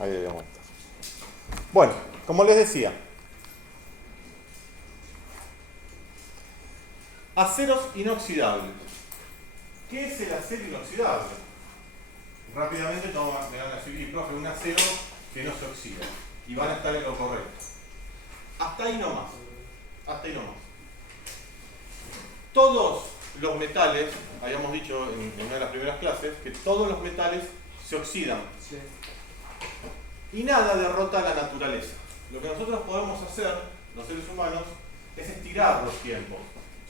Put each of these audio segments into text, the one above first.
Ahí deberíamos estar. Bueno, como les decía, aceros inoxidables. ¿Qué es el acero inoxidable? Rápidamente todos me van a decir, profe, un acero que no se oxida. Y van a estar en lo correcto. Hasta ahí nomás. Hasta ahí nomás. Todos los metales, habíamos dicho en una de las primeras clases, que todos los metales se oxidan. Sí. Y nada derrota a la naturaleza. Lo que nosotros podemos hacer, los seres humanos, es estirar los tiempos,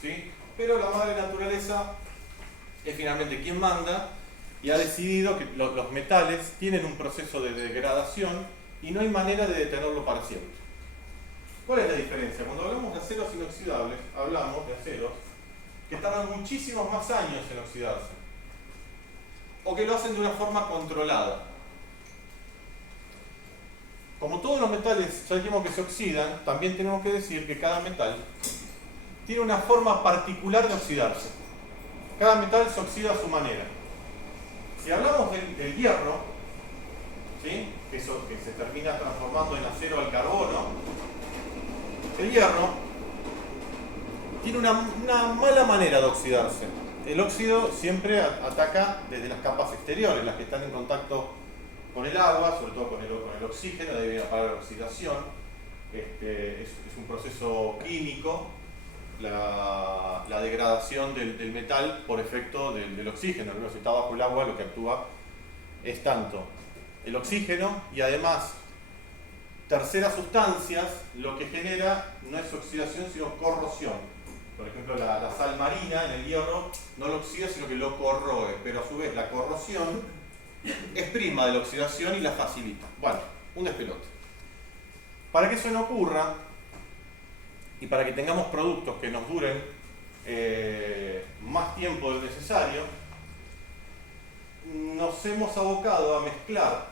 ¿sí? Pero la madre naturaleza es finalmente quien manda y ha decidido que los metales tienen un proceso de degradación y no hay manera de detenerlo para siempre. ¿Cuál es la diferencia? Cuando hablamos de aceros inoxidables, hablamos de aceros que tardan muchísimos más años en oxidarse o que lo hacen de una forma controlada. Como todos los metales ya dijimos que se oxidan, también tenemos que decir que cada metal tiene una forma particular de oxidarse. Cada metal se oxida a su manera. Si hablamos del hierro, ¿sí? que se termina transformando en acero al carbono, el hierro tiene una mala manera de oxidarse. El óxido siempre ataca desde las capas exteriores, las que están en contacto con el agua, sobre todo con el oxígeno, debe ir a parar la oxidación. Es un proceso químico, la degradación del metal por efecto del oxígeno. Si está bajo el agua, lo que actúa es tanto el oxígeno y además terceras sustancias, lo que genera no es oxidación sino corrosión. Por ejemplo, la sal marina en el hierro no lo oxida sino que lo corroe, pero a su vez la corrosión exprima de la oxidación y la facilita. Bueno, un despelote. Para que eso no ocurra y para que tengamos productos que nos duren más tiempo del necesario, nos hemos abocado a mezclar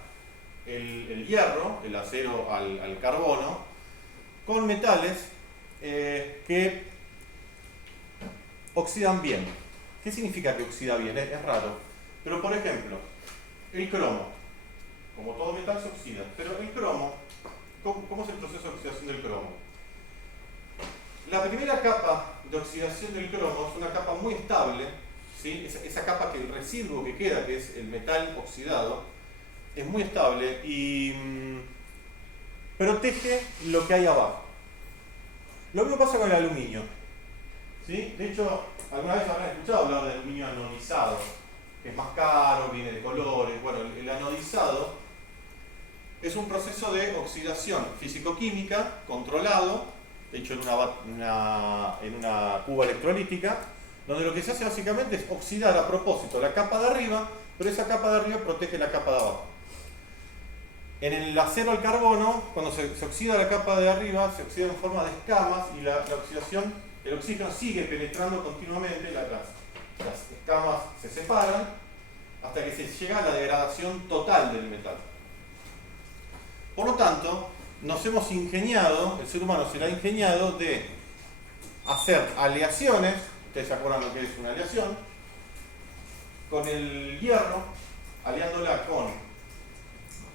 el hierro, el acero al carbono, con metales que oxidan bien. ¿Qué significa que oxida bien? Es raro. Pero por ejemplo, el cromo, como todo metal se oxida, pero el cromo, ¿cómo es el proceso de oxidación del cromo? La primera capa de oxidación del cromo es una capa muy estable, ¿sí? Esa capa que el residuo que queda, que es el metal oxidado, es muy estable y protege lo que hay abajo. Lo mismo pasa con el aluminio, ¿sí? De hecho, alguna vez habrán escuchado hablar de aluminio anodizado, que es más caro, viene de colores. Bueno, el anodizado es un proceso de oxidación físico-química controlado, hecho en una cuba electrolítica, donde lo que se hace básicamente es oxidar a propósito la capa de arriba, pero esa capa de arriba protege la capa de abajo. En el acero al carbono, cuando se oxida la capa de arriba, se oxida en forma de escamas y la oxidación, el oxígeno sigue penetrando continuamente, las escamas se separan hasta que se llega a la degradación total del metal. Por lo tanto, nos hemos ingeniado, el ser humano se la ha ingeniado de hacer aleaciones, ustedes se acuerdan lo que es una aleación, con el hierro, aliándola con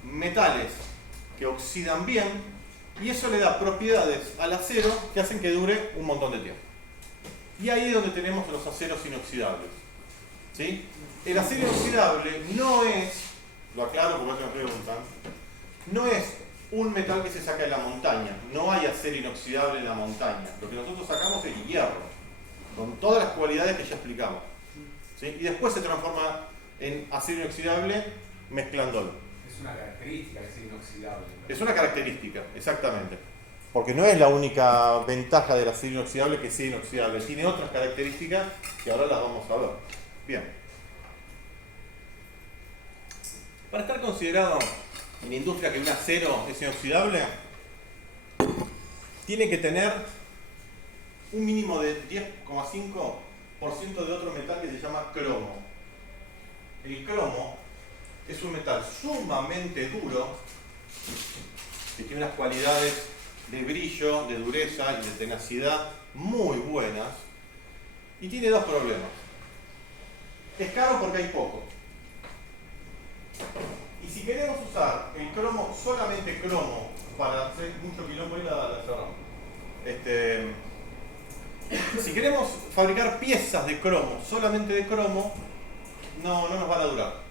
metales que oxidan bien, y eso le da propiedades al acero que hacen que dure un montón de tiempo. Y ahí es donde tenemos los aceros inoxidables, ¿sí? El acero inoxidable no es, lo aclaro porque me preguntan, no es un metal que se saca de la montaña. No hay acero inoxidable en la montaña. Lo que nosotros sacamos es hierro, con todas las cualidades que ya explicamos, ¿sí? Y después se transforma en acero inoxidable mezclándolo. Es una característica que sea inoxidable, ¿no? Es una característica, exactamente. Porque no es la única ventaja del acero inoxidable que sea inoxidable. Tiene otras características que ahora las vamos a ver. Bien. Para estar considerado en la industria que un acero es inoxidable, tiene que tener un mínimo de 10,5% de otro metal que se llama cromo. El cromo es un metal sumamente duro, que tiene unas cualidades de brillo, de dureza y de tenacidad muy buenas, y tiene dos problemas. Es caro porque hay poco. Y si queremos usar el cromo cromo para hacer mucho quilombo y la cerramos. Si queremos fabricar piezas de cromo, solamente de cromo, no nos van a durar.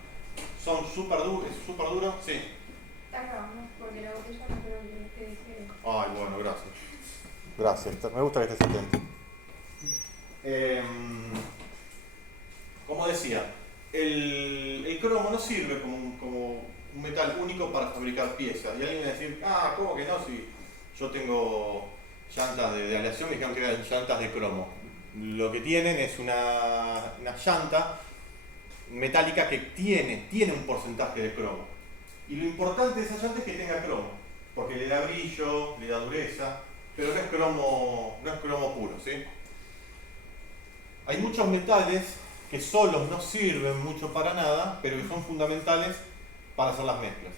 Son súper duros, sí. Está acabando, porque la botella no creo que dije. Ay, bueno, gracias. Gracias, me gusta que estés atento. Como decía, el cromo no sirve como un metal único para fabricar piezas. Y alguien va a decir, ¿cómo que no? Si yo tengo llantas de aleación, me dijeron que eran llantas de cromo. Lo que tienen es una llanta metálica que tiene un porcentaje de cromo. Y lo importante de esa llanta es que tenga cromo, porque le da brillo, le da dureza, pero no es cromo puro, ¿sí? Hay muchos metales que solos no sirven mucho para nada, pero que son fundamentales para hacer las mezclas.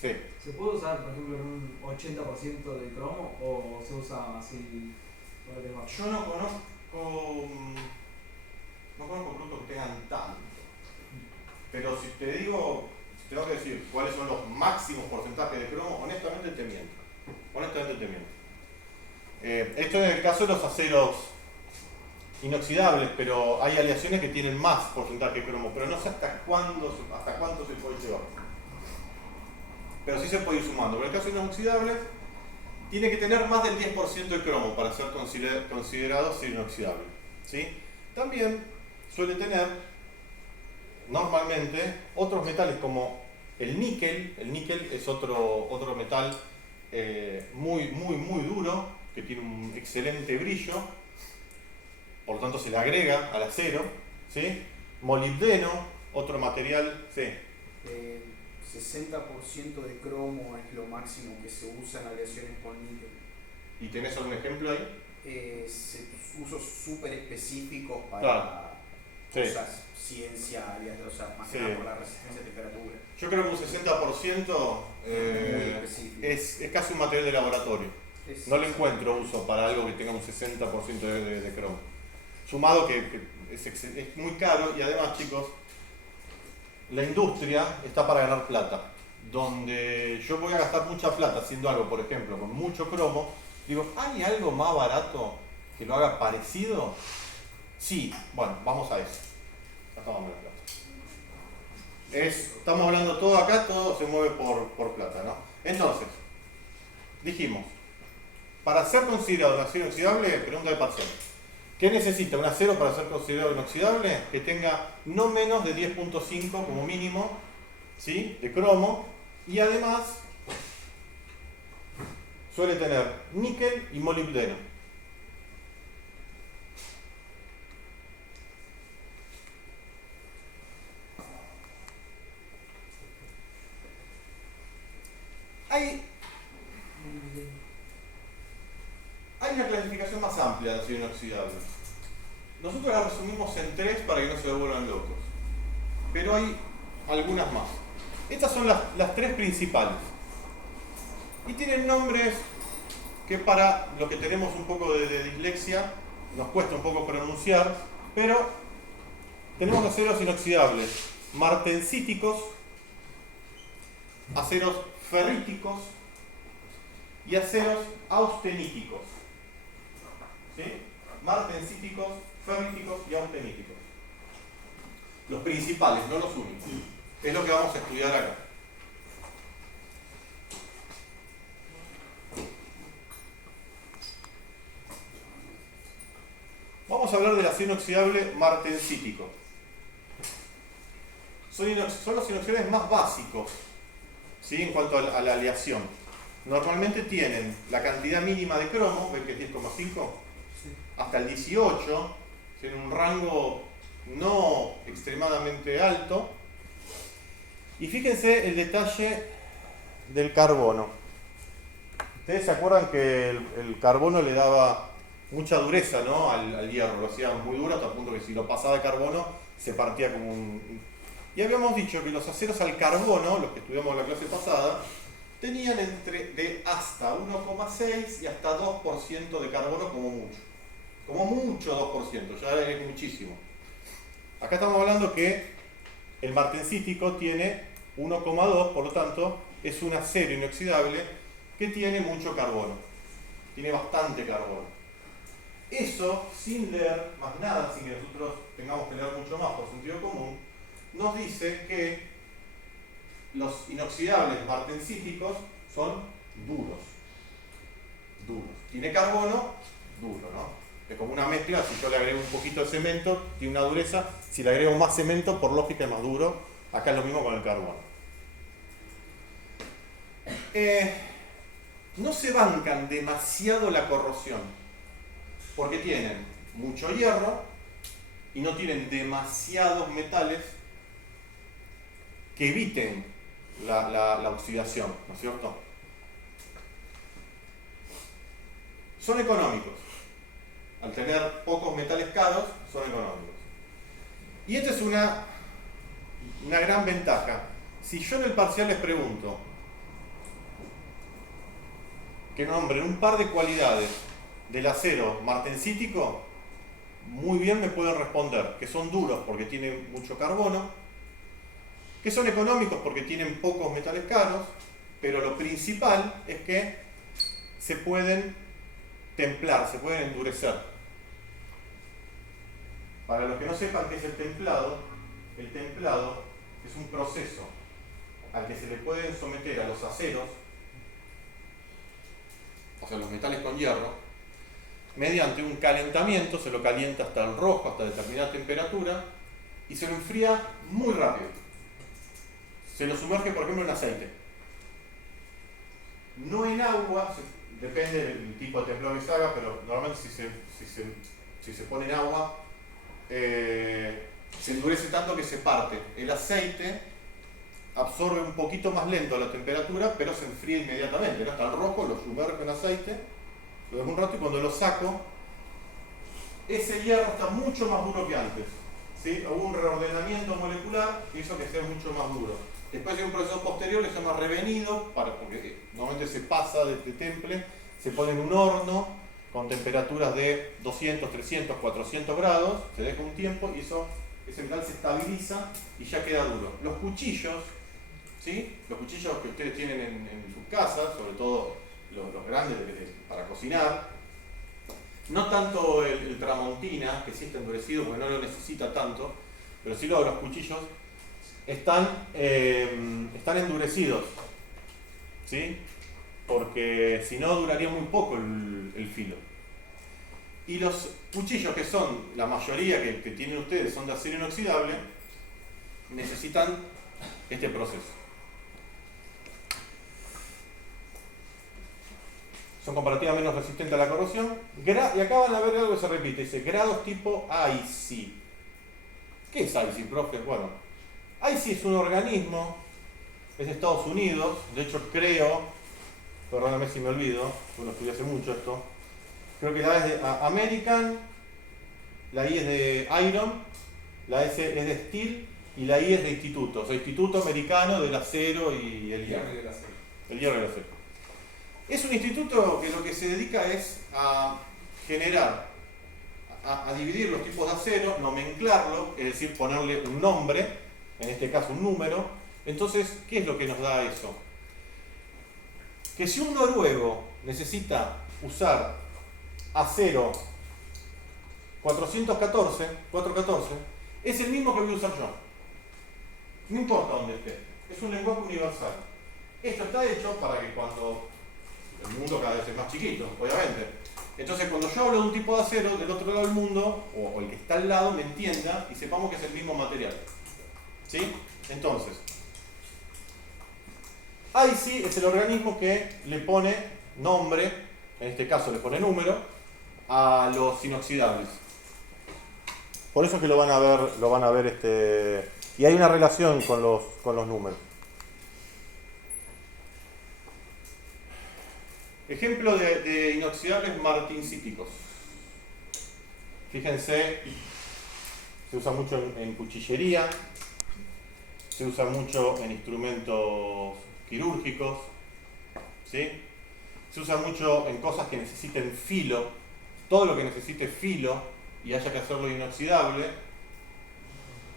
Sí. ¿Se puede usar, por ejemplo, en un 80% de cromo o se usa así por el demás? Yo no conozco productos que tengan tanto. Pero si te digo, si tengo que decir cuáles son los máximos porcentajes de cromo, honestamente te miento. Esto es el caso de los aceros inoxidables, pero hay aleaciones que tienen más porcentaje de cromo, pero no sé hasta cuánto se puede llevar. Pero sí se puede ir sumando. Pero en el caso de inoxidables, tiene que tener más del 10% de cromo para ser considerado ser inoxidable, ¿sí? También suele tener, normalmente, otros metales como el níquel. El níquel es otro metal muy duro, que tiene un excelente brillo, por lo tanto se le agrega al acero, ¿sí? Molibdeno, otro material, sí. 60% de cromo es lo máximo que se usa en aleaciones con níquel. ¿Y tenés algún ejemplo ahí? Usos súper específicos para cosas, ciencia, o sea, más sí, que nada por la resistencia a temperatura. Yo creo que un 60% es casi un material de laboratorio. No le encuentro uso para algo que tenga un 60% de cromo. Sumado que es muy caro y además, chicos, la industria está para ganar plata. Donde yo voy a gastar mucha plata haciendo algo, por ejemplo, con mucho cromo, digo, ¿hay algo más barato que lo haga parecido? Sí, bueno, vamos a eso. Gastamos la plata. Estamos hablando todo acá, todo se mueve por plata, ¿no? Entonces, dijimos, para ser considerado un acero inoxidable, pregunta de parcial. ¿Qué necesita un acero para ser considerado inoxidable? Que tenga no menos de 10.5 como mínimo, ¿sí?, de cromo, y además suele tener níquel y molibdeno. Hay una clasificación más amplia de acero inoxidable. Nosotros la resumimos en 3 para que no se vuelvan locos. Pero hay algunas más. Estas son las 3 principales. Y tienen nombres que para los que tenemos un poco de dislexia nos cuesta un poco pronunciar, pero tenemos aceros inoxidables martensíticos, aceros ferríticos y aceros austeníticos. ¿Sí? Martensíticos, ferríticos y austeníticos. Los principales, no los únicos. Es lo que vamos a estudiar acá. Vamos a hablar del acero inoxidable martensítico. Son los inoxidables más básicos, ¿sí?, en cuanto a la aleación. Normalmente tienen la cantidad mínima de cromo, ven que es 10,5, hasta el 18, tienen un rango no extremadamente alto. Y fíjense el detalle del carbono. Ustedes se acuerdan que el carbono le daba mucha dureza, ¿no?, al hierro, lo hacía muy duro hasta el punto que si lo pasaba de carbono se partía como un... Y habíamos dicho que los aceros al carbono, los que estudiamos en la clase pasada, tenían de hasta 1,6 y hasta 2% de carbono como mucho. Como mucho 2%, ya es muchísimo. Acá estamos hablando que el martensítico tiene 1,2, por lo tanto es un acero inoxidable que tiene mucho carbono. Tiene bastante carbono. Eso, sin leer más nada, sin que nosotros tengamos que leer mucho más por sentido común, nos dice que los inoxidables martensíticos son duros. Tiene carbono, duro, ¿no? Es como una mezcla. Si yo le agrego un poquito de cemento, tiene una dureza. Si le agrego más cemento, por lógica es más duro. Acá es lo mismo con el carbono. No se bancan demasiado la corrosión, porque tienen mucho hierro y no tienen demasiados metales que eviten la oxidación, ¿no es cierto? Son económicos. Al tener pocos metales caros, son económicos. Y esta es una gran ventaja. Si yo en el parcial les pregunto que nombren un par de cualidades del acero martensítico, muy bien me pueden responder que son duros porque tienen mucho carbono, que son económicos porque tienen pocos metales caros, pero lo principal es que se pueden templar, se pueden endurecer. Para los que no sepan qué es el templado es un proceso al que se le pueden someter a los aceros, o sea, los metales con hierro, mediante un calentamiento. Se lo calienta hasta el rojo, hasta determinada temperatura, y se lo enfría muy rápido. Se lo sumerge, por ejemplo, en aceite. No en agua, depende del tipo de templado que se haga, pero normalmente si se pone en agua, se endurece tanto que se parte. El aceite absorbe un poquito más lento la temperatura, pero se enfría inmediatamente, ¿no? Está el rojo, lo sumerjo en aceite, lo dejo un rato, y cuando lo saco, ese hierro está mucho más duro que antes, ¿sí? Hubo un reordenamiento molecular que hizo que sea mucho más duro. Después hay un proceso posterior que se llama revenido, porque normalmente se pasa de temple, se pone en un horno con temperaturas de 200, 300, 400 grados, se deja un tiempo y ese metal se estabiliza y ya queda duro. Los cuchillos, ¿sí? Los cuchillos que ustedes tienen en sus casas, sobre todo los grandes para cocinar, no tanto el Tramontina, que sí está endurecido porque no lo necesita tanto, pero sí los cuchillos están endurecidos, ¿sí? Porque si no duraría muy poco el filo. Y los cuchillos, que son la mayoría que tienen ustedes, son de acero inoxidable, necesitan este proceso. Son comparativamente menos resistentes a la corrosión. Y acá van a ver algo que se repite, dice grados tipo IC. ¿Qué es IC, profe? Bueno, IC es un organismo, es de Estados Unidos, de hecho creo, perdóname si me olvido, bueno, estudié hace mucho esto, creo que la A es de American, la I es de Iron, la S es de Steel y la I es de Instituto, o sea, Instituto Americano del Acero y el Hierro. El hierro y el acero. Es un instituto que lo que se dedica es a generar, a dividir los tipos de acero, nomenclarlo, es decir, ponerle un nombre, en este caso un número. Entonces, ¿qué es lo que nos da eso? Que si un noruego necesita usar acero 414, es el mismo que voy a usar yo. No importa dónde esté. Es un lenguaje universal. Esto está hecho para que cuando el mundo cada vez es más chiquito, obviamente. Entonces, cuando yo hablo de un tipo de acero, del otro lado del mundo, o el que está al lado, me entienda y sepamos que es el mismo material. ¿Sí? Entonces, IC es el organismo que le pone nombre, en este caso le pone número, a los inoxidables. Por eso es que lo van a ver y hay una relación con los números. Ejemplo de inoxidables martensíticos. Fíjense, se usa mucho en cuchillería, se usa mucho en instrumentos quirúrgicos, ¿sí? Se usa mucho en cosas que necesiten filo. Todo lo que necesite filo y haya que hacerlo inoxidable,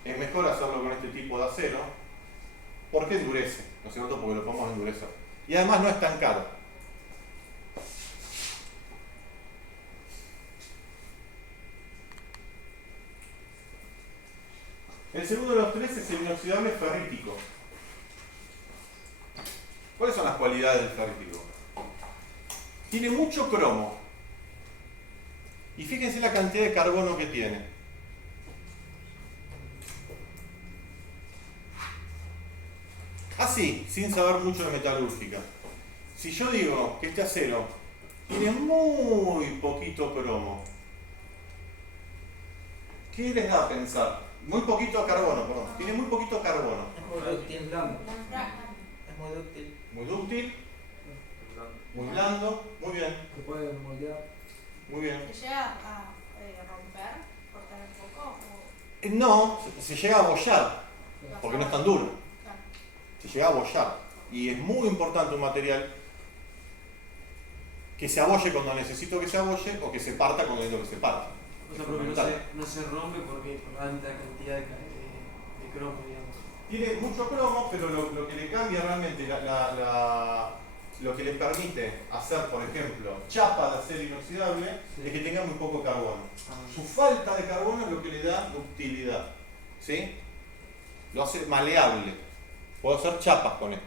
es mejor hacerlo con este tipo de acero. porque endurece, ¿no es cierto? Porque lo podemos endurecer. Y además no es tan caro. El segundo de los tres es el inoxidable ferrítico. ¿Cuáles son las cualidades del ferrítico? Tiene mucho cromo. Y fíjense la cantidad de carbono que tiene. Así, sin saber mucho de metalúrgica. Si yo digo que este acero tiene muy poquito cromo, ¿qué les da a pensar? Muy poquito carbono, perdón. Tiene muy poquito carbono. Es muy dúctil, blando. Es Es muy dúctil. Muy dúctil, muy blando, muy bien, Se puede moldear. muy bien. ¿Se llega a romper, cortar un poco? O... No, se llega a bollar, porque no es tan duro. Claro. Se llega a bollar. Y es muy importante un material que se abolle cuando necesito que se abolle o que se parta cuando necesito que se parta. O sea, porque no se rompe porque por la alta cantidad de cromo, digamos. Tiene mucho cromo, pero lo que le cambia realmente, lo que le permite hacer, por ejemplo, chapa de acero inoxidable, Sí. es que tenga muy poco carbono. Ah, Su falta de carbono es lo que le da ductilidad. ¿Sí? Lo hace maleable. Puedo hacer chapas con esto.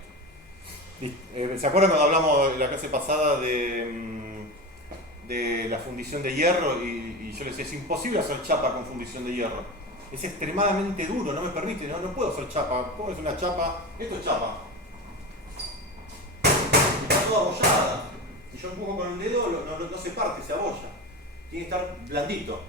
¿Se acuerdan cuando hablamos en la clase pasada de la fundición de hierro? Y yo les decía, es imposible hacer chapa con fundición de hierro. Es extremadamente duro, no me permite, no puedo hacer chapa. ¿Cómo es una chapa? Esto es chapa. Está toda abollada. Si yo empujo con el dedo, no se parte, se abolla. Tiene que estar blandito.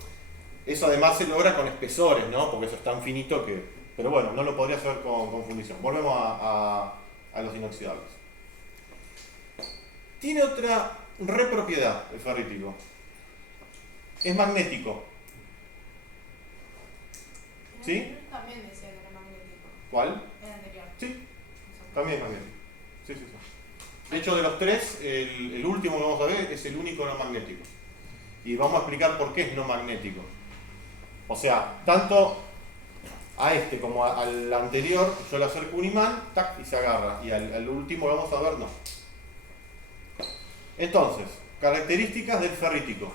Eso además se logra con espesores, ¿no? Porque eso es tan finito que... Pero bueno, no lo podría hacer con fundición. Volvemos a los inoxidables. Tiene otra repropiedad el ferrítico. Es magnético. ¿Sí? También decía que era magnético. ¿Cuál? El anterior. Sí, también es magnético. Sí. De hecho, de los tres, el último que vamos a ver es el único no magnético. Y vamos a explicar por qué es no magnético. O sea, tanto a este como al anterior, yo le acerco un imán, tac, y se agarra. Y al último vamos a ver, no. Entonces, características del ferrítico.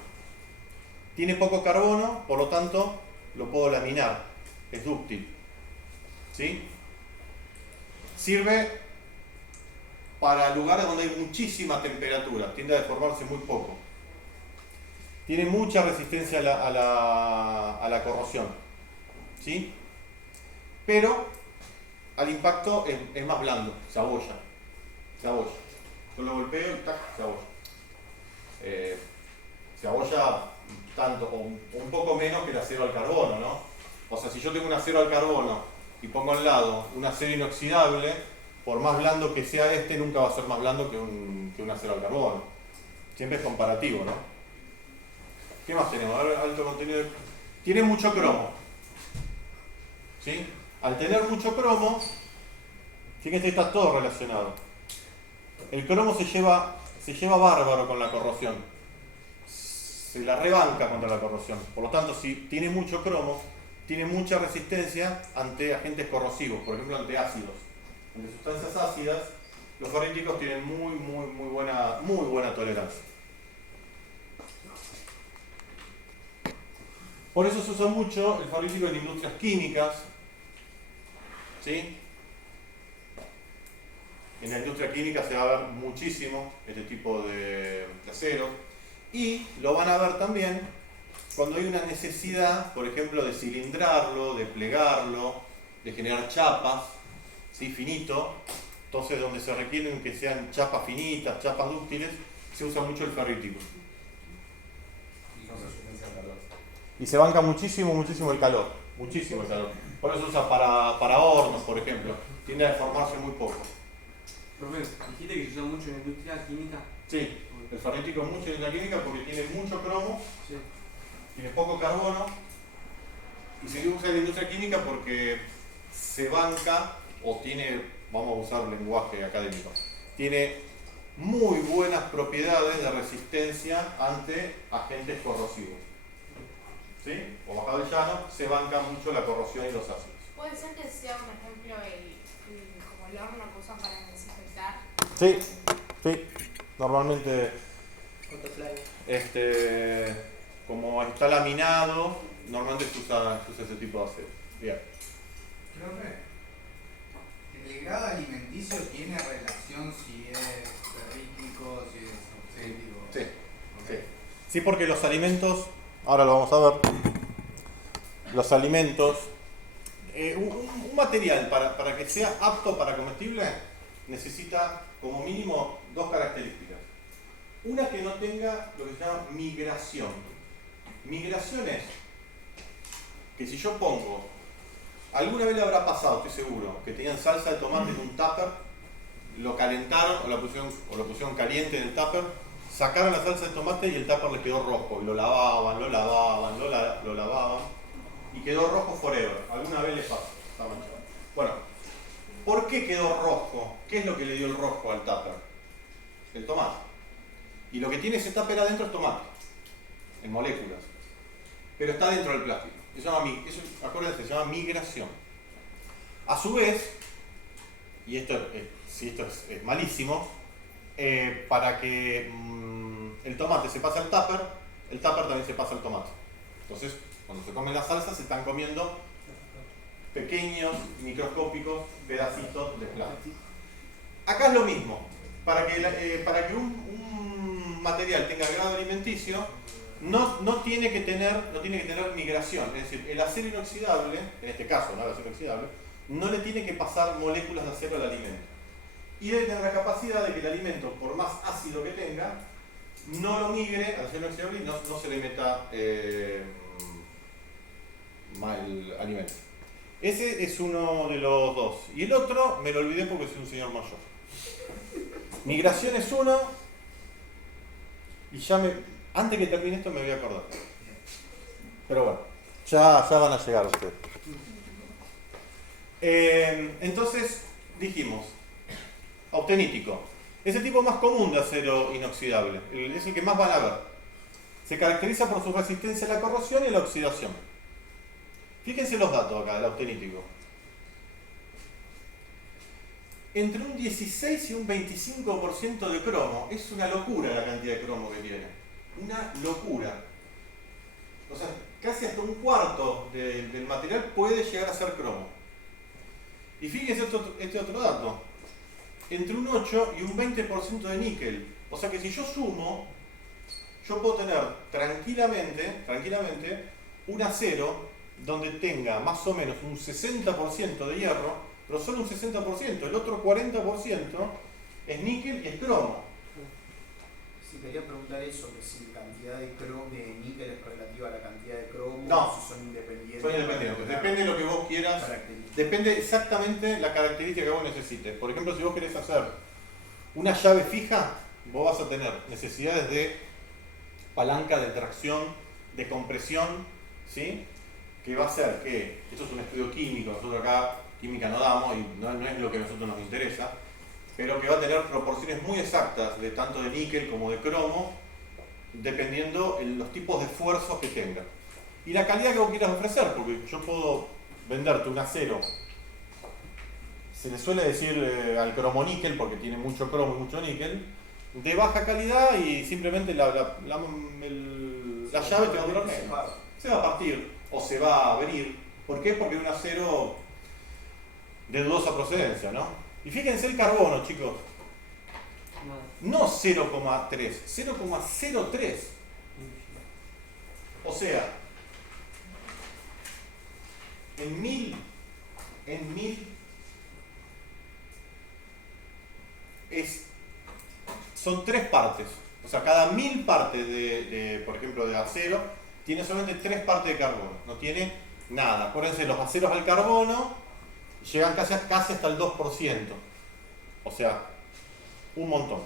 Tiene poco carbono, por lo tanto, lo puedo laminar. Es dúctil. ¿Sí? Sirve para lugares donde hay muchísima temperatura. Tiende a deformarse muy poco. Tiene mucha resistencia a la corrosión. ¿Sí? Pero al impacto es más blando, se abolla. Yo lo golpeo y tac, se abolla. Se abolla tanto o un poco menos que el acero al carbono, ¿no? O sea, si yo tengo un acero al carbono y pongo al lado un acero inoxidable, por más blando que sea este, nunca va a ser más blando que un acero al carbono. Siempre es comparativo, ¿no? ¿Qué más tenemos? A ver, alto contenido. Tiene mucho cromo. ¿Sí? Al tener mucho cromo, fíjense que está todo relacionado. El cromo se lleva bárbaro con la corrosión. Se la rebanca contra la corrosión. Por lo tanto, si tiene mucho cromo, tiene mucha resistencia ante agentes corrosivos, por ejemplo ante ácidos. Ante sustancias ácidas, los ferríticos tienen muy buena tolerancia. Por eso se usa mucho el ferrítico en industrias químicas. ¿Sí? En la industria química se va a ver muchísimo este tipo de acero. Y lo van a ver también cuando hay una necesidad, por ejemplo, de cilindrarlo, de plegarlo, de generar chapas, ¿sí? Finito. Entonces, donde se requieren que sean chapas finitas, chapas dúctiles, se usa mucho el ferrítico. Y con resistencia al calor. Y se banca muchísimo el calor. Muchísimo el calor. Por eso se usa para hornos, por ejemplo. Tiende a deformarse muy poco. Profe, dijiste que se usa mucho en la industria química. Sí, el ferrítico es mucho en la química porque tiene mucho cromo, Sí. tiene poco carbono. Y se usa en la industria química porque se banca o tiene, vamos a usar lenguaje académico, tiene muy buenas propiedades de resistencia ante agentes corrosivos. ¿Sí? O bajado del llano, se banca mucho la corrosión y los ácidos. Puede ser que sea un ejemplo como el Sí, sí. Normalmente, Autofly. como está laminado, normalmente se usa ese tipo de acero. Bien. Profe, ¿el grado alimenticio tiene relación si es ferrítico, si es oxético? Sí, Ok. sí. Sí, porque los alimentos, ahora lo vamos a ver, los alimentos, un material para que sea apto para comestible necesita como mínimo dos características. Una, que no tenga lo que se llama migración. Migración es que si yo pongo, alguna vez le habrá pasado, estoy seguro, que tenían salsa de tomate en un tupper, lo calentaron o lo pusieron caliente en el tupper, sacaron la salsa de tomate y el tupper les quedó rojo, y lo lavaban, lo lavaban, y quedó rojo forever. ¿Alguna vez les pasa? Está manchado. Bueno, ¿por qué quedó rojo? ¿Qué es lo que le dio el rojo al tupper? El tomate. Y lo que tiene ese tupper adentro es tomate, en moléculas, pero está dentro del plástico. Acuérdense, se llama migración. A su vez, y esto es malísimo, para que el tomate se pase al tupper, el tupper también se pasa al tomate. Entonces, cuando se comen la salsa, se están comiendo pequeños, microscópicos pedacitos de plástico. Acá es lo mismo. Para que un material tenga grado alimenticio, no tiene que tener migración. Es decir, el acero inoxidable, en este caso, ¿no? El acero inoxidable, no le tiene que pasar moléculas de acero al alimento. Y debe tener la capacidad de que el alimento, por más ácido que tenga, no lo migre al acero inoxidable y no se le meta mal alimento. Ese es uno de los dos. Y el otro me lo olvidé porque soy un señor mayor. Migración es uno. Y antes que termine esto me voy a acordar. Pero bueno, ya van a llegar ustedes. Entonces, dijimos, austenítico. Es el tipo más común de acero inoxidable. Es el que más van a ver. Se caracteriza por su resistencia a la corrosión y a la oxidación. Fíjense los datos acá del austenítico. Entre un 16 y un 25% de cromo. Es una locura la cantidad de cromo que tiene. Una locura. O sea, casi hasta un cuarto del material puede llegar a ser cromo. Y fíjense este otro dato. Entre un 8 y un 20% de níquel. O sea que si yo sumo, yo puedo tener tranquilamente un acero donde tenga más o menos un 60% de hierro, pero solo un 60%, el otro 40% es níquel y es cromo. Sí, quería preguntar eso, que si la cantidad de níquel es relativa a la cantidad de cromo, No. si son independientes. Son independientes, depende de lo que vos quieras, depende exactamente la característica que vos necesites. Por ejemplo, si vos querés hacer una llave fija, vos vas a tener necesidades de palanca de tracción, de compresión, ¿sí? Que va a hacer que, esto es un estudio químico, nosotros acá química no damos y no es lo que a nosotros nos interesa, pero que va a tener proporciones muy exactas de tanto de níquel como de cromo, dependiendo los tipos de esfuerzos que tenga. Y la calidad que vos quieras ofrecer, porque yo puedo venderte un acero, se le suele decir al cromoníquel, porque tiene mucho cromo y mucho níquel, de baja calidad y simplemente la llave te va a durar menos. Se va a partir o se va a abrir. ¿Por qué? Porque es un acero de dudosa procedencia, ¿no? Y fíjense el carbono, chicos. No 0,3, 0,03. O sea, en mil son 3 partes. O sea, cada 1000 partes por ejemplo, de acero, tiene solamente 3 partes de carbono. No tiene nada. Acuérdense, los aceros al carbono llegan casi hasta el 2%. O sea, un montón.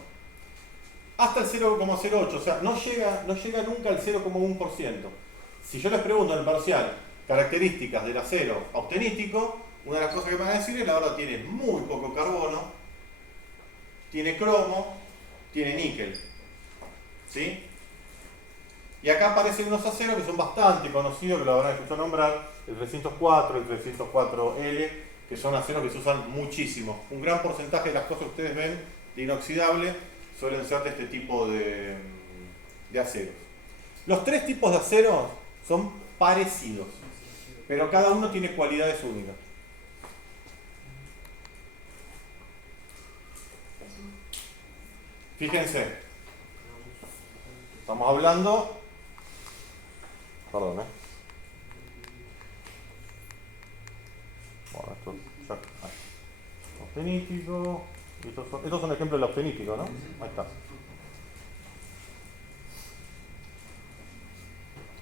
Hasta el 0,08. O sea, no llega nunca al 0,1%. Si yo les pregunto en el parcial características del acero austenítico, una de las cosas que me van a decir es la verdad, tiene muy poco carbono, tiene cromo, tiene níquel. ¿Sí? Y acá aparecen unos aceros que son bastante conocidos, que lo habrán escuchado nombrar, el 304, el 304L, que son aceros que se usan muchísimo. Un gran porcentaje de las cosas que ustedes ven de inoxidable suelen ser de este tipo de aceros. Los tres tipos de aceros son parecidos, pero cada uno tiene cualidades únicas. Fíjense, estamos hablando, perdón, bueno, esto ya, austenítico, estos son ejemplos del austenítico, ¿no? Ahí está.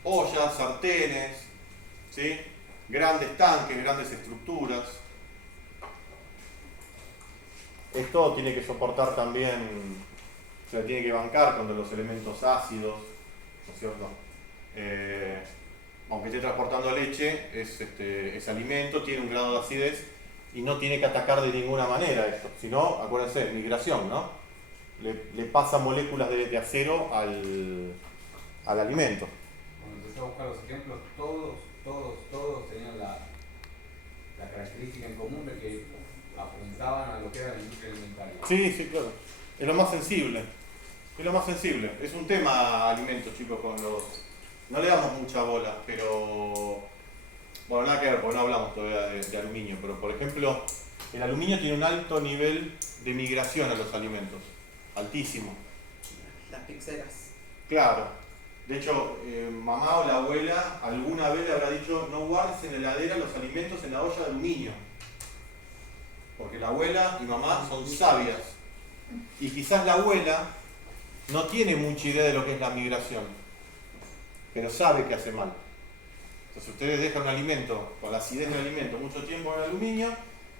Ollas, sartenes, ¿sí? Grandes tanques, grandes estructuras. Esto tiene que soportar también, se tiene que bancar contra los elementos ácidos, ¿no es cierto? Aunque esté transportando leche, es alimento, tiene un grado de acidez y no tiene que atacar de ninguna manera esto. Si no, acuérdense, migración, ¿no? Le pasa moléculas de acero al alimento. Cuando empecé a buscar los ejemplos, todos tenían la característica en común de que apuntaban a lo que era la industria alimentaria. Sí, claro. Es lo más sensible. Es lo más sensible. Es un tema alimentos, chicos, con los... No le damos mucha bola, pero... Bueno, nada que ver, porque no hablamos todavía de aluminio, pero por ejemplo, el aluminio tiene un alto nivel de migración a los alimentos. Altísimo. Las pizzeras. Claro. De hecho, mamá o la abuela alguna vez le habrá dicho no guardes en la heladera los alimentos en la olla de aluminio. Porque la abuela y mamá son sabias. Y quizás la abuela no tiene mucha idea de lo que es la migración, pero sabe que hace mal. Entonces ustedes dejan un alimento, con la acidez del alimento, mucho tiempo en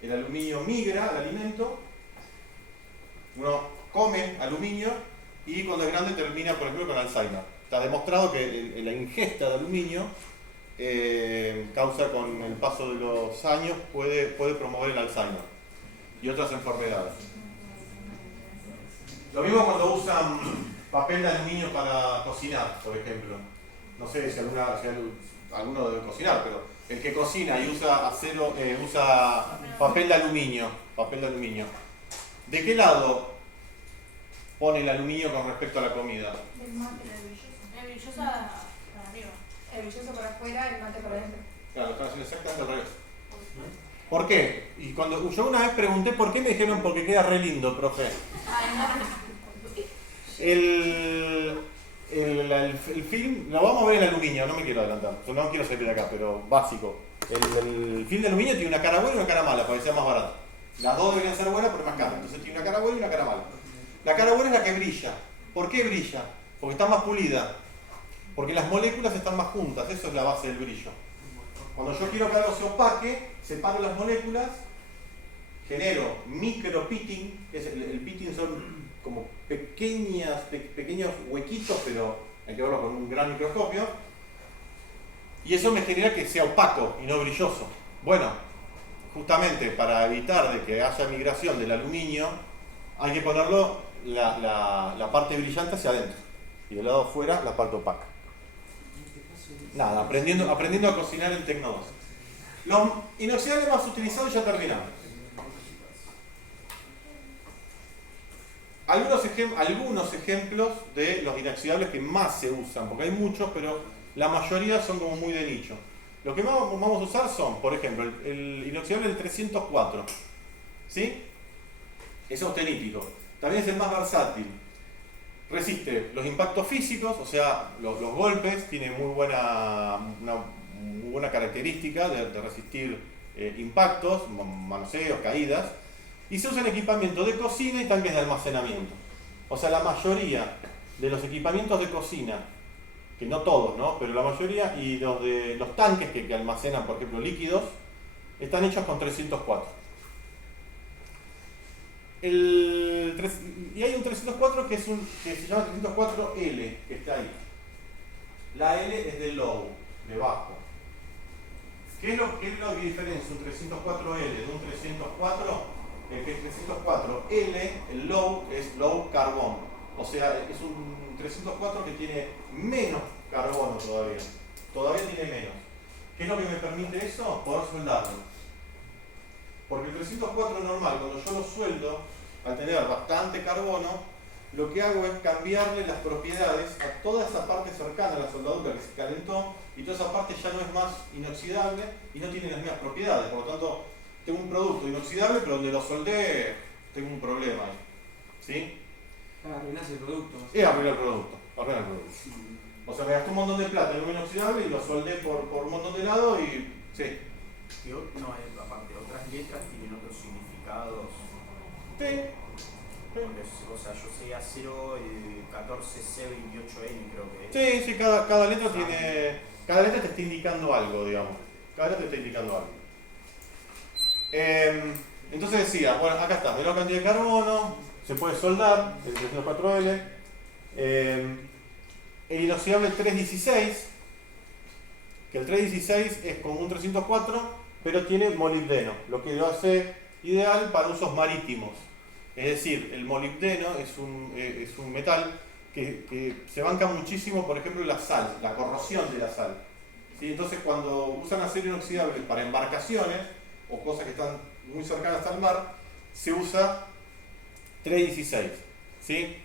el aluminio migra al alimento, uno come aluminio y cuando es grande termina, por ejemplo, con Alzheimer. Está demostrado que la ingesta de aluminio causa, con el paso de los años, puede promover el Alzheimer y otras enfermedades. Lo mismo cuando usan papel de aluminio para cocinar, por ejemplo. No sé si alguno debe cocinar, pero el que cocina y usa usa papel de aluminio. ¿De qué lado pone el aluminio con respecto a la comida? El mate, el brilloso para arriba. El brilloso para afuera, el mate para adentro. Claro, están haciendo exactamente al revés. ¿Por qué? Y cuando yo una vez pregunté por qué, me dijeron porque queda re lindo, profe. El film, lo vamos a ver en aluminio, no me quiero adelantar, no quiero salir de acá, pero básico. El film de aluminio tiene una cara buena y una cara mala, para que sea más barato. Las dos deberían ser buenas, pero más caras. Entonces tiene una cara buena y una cara mala. La cara buena es la que brilla. ¿Por qué brilla? Porque está más pulida. Porque las moléculas están más juntas, eso es la base del brillo. Cuando yo quiero que algo se opaque, separo las moléculas, genero micropitting, el pitting son como pequeños huequitos, pero hay que verlo con un gran microscopio, y eso me genera que sea opaco y no brilloso. Bueno, justamente para evitar de que haya migración del aluminio, hay que ponerlo la parte brillante hacia adentro y del lado afuera la parte opaca. Nada, aprendiendo a cocinar en Tecno 2. Los inoxidables más utilizados, ya terminamos. Algunos ejemplos de los inoxidables que más se usan, porque hay muchos, pero la mayoría son como muy de nicho. Lo que más vamos a usar son, por ejemplo, el inoxidable del 304, ¿sí? Es austenítico, también es el más versátil. Resiste los impactos físicos, o sea, los golpes, tiene una muy buena característica de resistir impactos, manoseos, caídas, y se usa en equipamiento de cocina y tanques de almacenamiento. O sea, la mayoría de los equipamientos de cocina, que no todos, ¿no? Pero la mayoría, y los tanques que almacenan, por ejemplo, líquidos, están hechos con 304. Y hay un 304 que se llama 304L, que está ahí. La L es de low, de bajo. ¿Qué es lo que diferencia un 304L de un 304? El 304L, el low, es low carbon. O sea, es un 304 que tiene menos carbono todavía. Todavía tiene menos. ¿Qué es lo que me permite eso? Poder soldarlo. Porque el 304 normal, cuando yo lo sueldo, al tener bastante carbono, lo que hago es cambiarle las propiedades a toda esa parte cercana a la soldadura que se calentó, y toda esa parte ya no es más inoxidable y no tiene las mismas propiedades. Por lo tanto, tengo un producto inoxidable, pero donde lo soldé tengo un problema ahí. ¿Sí? Arruinás el producto. Es arruinar el producto. Arruinar el producto. O sea, me gasté un montón de plata en un inoxidable y lo soldé por un montón de lados y. Sí. Y aparte, otras letras tienen otros significados. Sí. Porque, o sea, yo sé acero 14C28N creo que es. Sí, cada letra tiene. Cada letra te está indicando algo, digamos. Cada letra te está indicando algo. Entonces decía, bueno, acá está, menor cantidad de carbono, se puede soldar, el 304L. El inoxidable 316, que el 316 es como un 304, pero tiene molibdeno, lo que lo hace ideal para usos marítimos. Es decir, el molibdeno es un metal que se banca muchísimo, por ejemplo, la sal, la corrosión de la sal. ¿Sí? Entonces, cuando usan acero inoxidable para embarcaciones o cosas que están muy cercanas al mar, se usa 316. ¿Sí?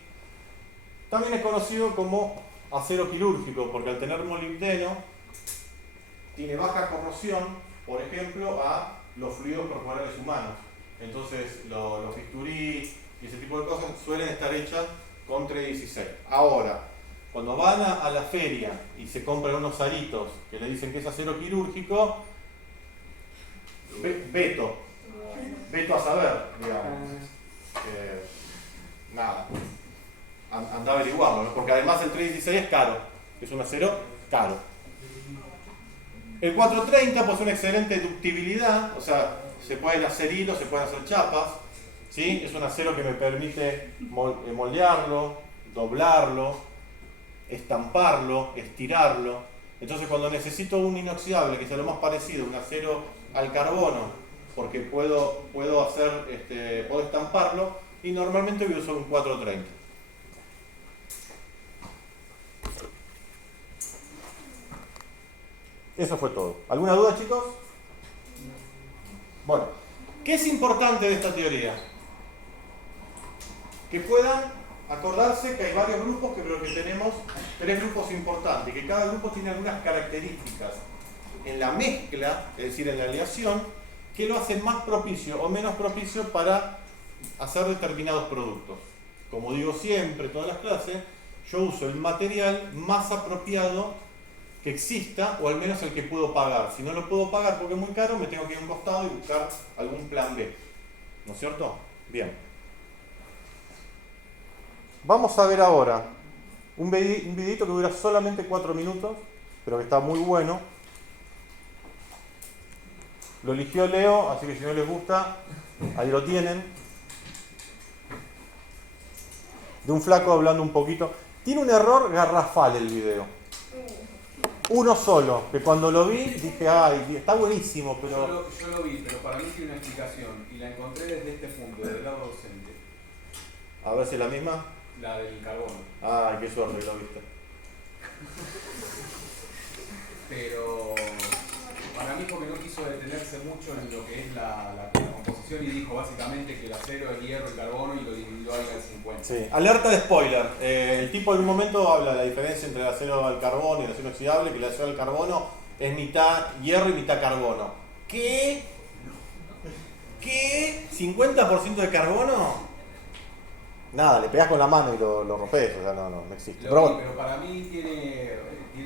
También es conocido como acero quirúrgico, porque al tener molibdeno tiene baja corrosión, por ejemplo, a los fluidos corporales humanos. Entonces los bisturí y ese tipo de cosas suelen estar hechas con 316. Ahora, cuando van a la feria y se compran unos aritos que le dicen que es acero quirúrgico, veto a saber, digamos. Nada, anda a averiguarlo, ¿no? Porque además el 316 es caro, es un acero caro. El 430 posee una excelente ductibilidad, o sea, se pueden hacer hilos, se pueden hacer chapas, ¿sí? Es un acero que me permite moldearlo, doblarlo, estamparlo, estirarlo. Entonces, cuando necesito un inoxidable que sea lo más parecido a un acero al carbono, porque puedo estamparlo, y normalmente voy a usar un 430. Eso fue todo. ¿Alguna duda, chicos? Bueno, ¿qué es importante de esta teoría? Que puedan acordarse que hay varios grupos, pero que tenemos 3 grupos importantes, y que cada grupo tiene algunas características en la mezcla, es decir, en la aleación, que lo hacen más propicio o menos propicio para hacer determinados productos. Como digo siempre en todas las clases, yo uso el material más apropiado que exista, o al menos el que puedo pagar. Si no lo puedo pagar porque es muy caro, me tengo que ir a un costado y buscar algún plan B. ¿No es cierto? Bien. Vamos a ver ahora un videito que dura solamente 4 minutos, pero que está muy bueno. Lo eligió Leo, así que si no les gusta, ahí lo tienen. De un flaco hablando un poquito. Tiene un error garrafal el video. Uno solo, que cuando lo vi dije, ay, está buenísimo, pero... Yo lo vi, pero para mí tiene una explicación y la encontré desde este punto, desde el lado docente. A ver si es la misma. La del carbono. Ay, qué suerte que lo viste. Pero para mí porque no quiso detenerse mucho en lo que es la composición y dijo básicamente que el acero, el hierro, el carbono y lo dividió ahí al 50. Sí, alerta de spoiler. El tipo en un momento habla de la diferencia entre el acero al carbono y el acero inoxidable, que el acero al carbono es mitad hierro y mitad carbono. ¿Qué? ¿50% de carbono? Nada, le pegas con la mano y lo rompes, o sea, no existe. Pero para mí tiene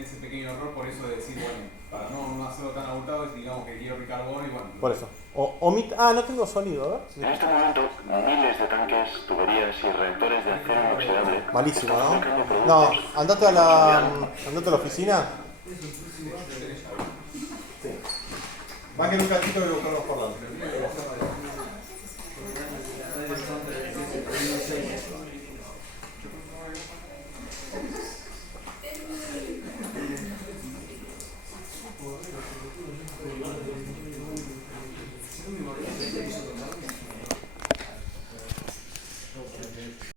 ese pequeño error, por eso de decir, bueno, para no hacerlo tan abultado, digamos que hierro y carbono y bueno. Por eso. No tengo sonido, ¿verdad? En este momento, miles de tanques, tuberías y reactores de acero inoxidable. Malísimo, ¿no? No, andate a la oficina. Sí. Bajen un cachito y buscar los parlantes.